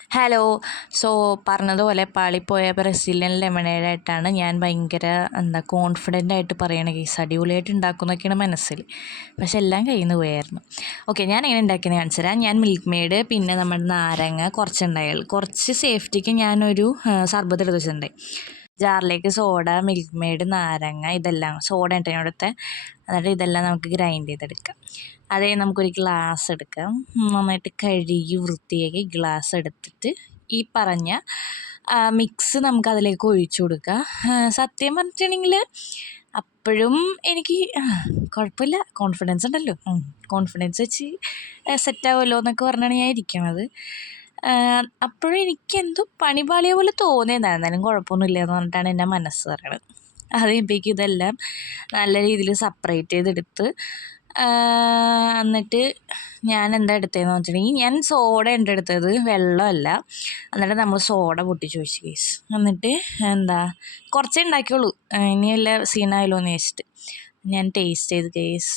Hello. So പറഞ്ഞതുപോലെ പാളിപ്പോയ Brazilian ലെമണേഡായിട്ടാണ് ഞാൻ ഭയങ്കര കോൺഫിഡൻ്റ് ആയിട്ട് പറയണ കേസ്. അടിപൊളിയായിട്ട് ഉണ്ടാക്കുന്നൊക്കെയാണ് മനസ്സിൽ, പക്ഷെ എല്ലാം കയ്യിൽ നിന്ന് പോയായിരുന്നു. ഓക്കെ, ഞാൻ എങ്ങനെ ഉണ്ടാക്കിയെന്ന് കാണിച്ചു തരാം. ഞാൻ മിൽക്ക് മെയ്ഡ്, പിന്നെ നമ്മുടെ നാരങ്ങ കുറച്ചുണ്ടായാൽ കുറച്ച് സേഫ്റ്റിക്ക് ഞാനൊരു സർബത്ത് എടുത്ത് വെച്ചിട്ടുണ്ടായി. ജാറിലേക്ക് സോഡ, മിൽക്ക് മെയ്ഡ്, നാരങ്ങ, ഇതെല്ലാം സോഡ ഇട്ട് അവിടുത്തെ. എന്നിട്ട് ഇതെല്ലാം നമുക്ക് ഗ്രൈൻഡ് ചെയ്തെടുക്കാം. അതേ നമുക്കൊരു ഗ്ലാസ് എടുക്കാം. നന്നായിട്ട് കഴുകി വൃത്തിയാക്കി ഗ്ലാസ് എടുത്തിട്ട് ഈ പറഞ്ഞ മിക്സ് നമുക്കതിലേക്ക് ഒഴിച്ചു കൊടുക്കുക. സത്യം പറഞ്ഞിട്ടുണ്ടെങ്കിൽ അപ്പോഴും എനിക്ക് കുഴപ്പമില്ല, കോൺഫിഡൻസ് ഉണ്ടല്ലോ, കോൺഫിഡൻസ് വെച്ച് സെറ്റാവുമല്ലോ എന്നൊക്കെ പറഞ്ഞാണ് ഞാൻ ഇരിക്കണത്. അപ്പോഴും എനിക്കെന്തോ പണിപാളിയ പോലെ തോന്നിയതാണ്. എന്നാലും കുഴപ്പമൊന്നുമില്ല എന്ന് പറഞ്ഞിട്ടാണ് എൻ്റെ മനസ്സ് പറയണത്. അത് കഴിയുമ്പോഴേക്കും ഇതെല്ലാം നല്ല രീതിയിൽ സെപ്പറേറ്റ് ചെയ്തെടുത്ത് എന്നിട്ട് ഞാൻ എന്താ എടുത്തതെന്ന് വെച്ചിട്ടുണ്ടെങ്കിൽ ഞാൻ സോഡ ഉണ്ട് എടുത്തത്, വെള്ളമല്ല. എന്നിട്ട് നമ്മൾ സോഡ പൊട്ടിച്ച് വെച്ച് കേസ്. എന്നിട്ട് കുറച്ചേ ഉണ്ടാക്കിയുള്ളൂ, ഇനി വല്ല സീനായാലോ എന്ന് വെച്ചിട്ട് ഞാൻ ടേസ്റ്റ് ചെയ്ത് കേസ്.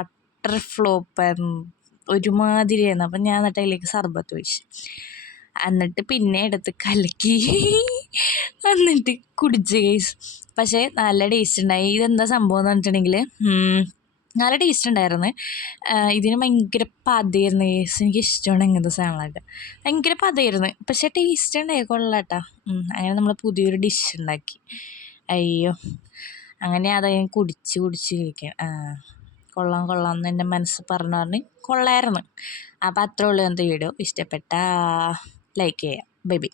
അട്ടർ ഫ്ലോപ്പായിരുന്നു, ഒരുമാതിരിയായിരുന്നു. അപ്പം ഞാൻ എന്നിട്ട് അതിലേക്ക് സർബത്ത് ഒഴിച്ച്, എന്നിട്ട് പിന്നെ എടുത്ത് കലക്കി എന്നിട്ട് കുടിച്ച് കേസ്. പക്ഷേ നല്ല ടേസ്റ്റ് ഉണ്ടായി. ഇതെന്താ സംഭവം എന്ന് പറഞ്ഞിട്ടുണ്ടെങ്കിൽ നല്ല ടേസ്റ്റ് ഉണ്ടായിരുന്നു. ഇതിന് ഭയങ്കര പതയായിരുന്നു കേസ്. എനിക്ക് ഇഷ്ടമാണ് ഇങ്ങനത്തെ സാധനങ്ങളൊക്കെ. ഭയങ്കര പതയായിരുന്നു, പക്ഷേ ടേസ്റ്റ് ഉണ്ടായി, കൊള്ളാട്ടോ. അങ്ങനെ നമ്മൾ പുതിയൊരു ഡിഷ് ഉണ്ടാക്കി. അയ്യോ, അങ്ങനെ അത് കുടിച്ച് കഴിക്കാൻ കൊള്ളാം എന്ന് എൻ്റെ മനസ്സ് പറഞ്ഞ് കൊള്ളായിരുന്നു. അപ്പോൾ അത്രേ ഉള്ളൂ. എന്ത് വീഡിയോ ഇഷ്ടപ്പെട്ടാൽ ലൈക്ക് ചെയ്യാം. Bye bye.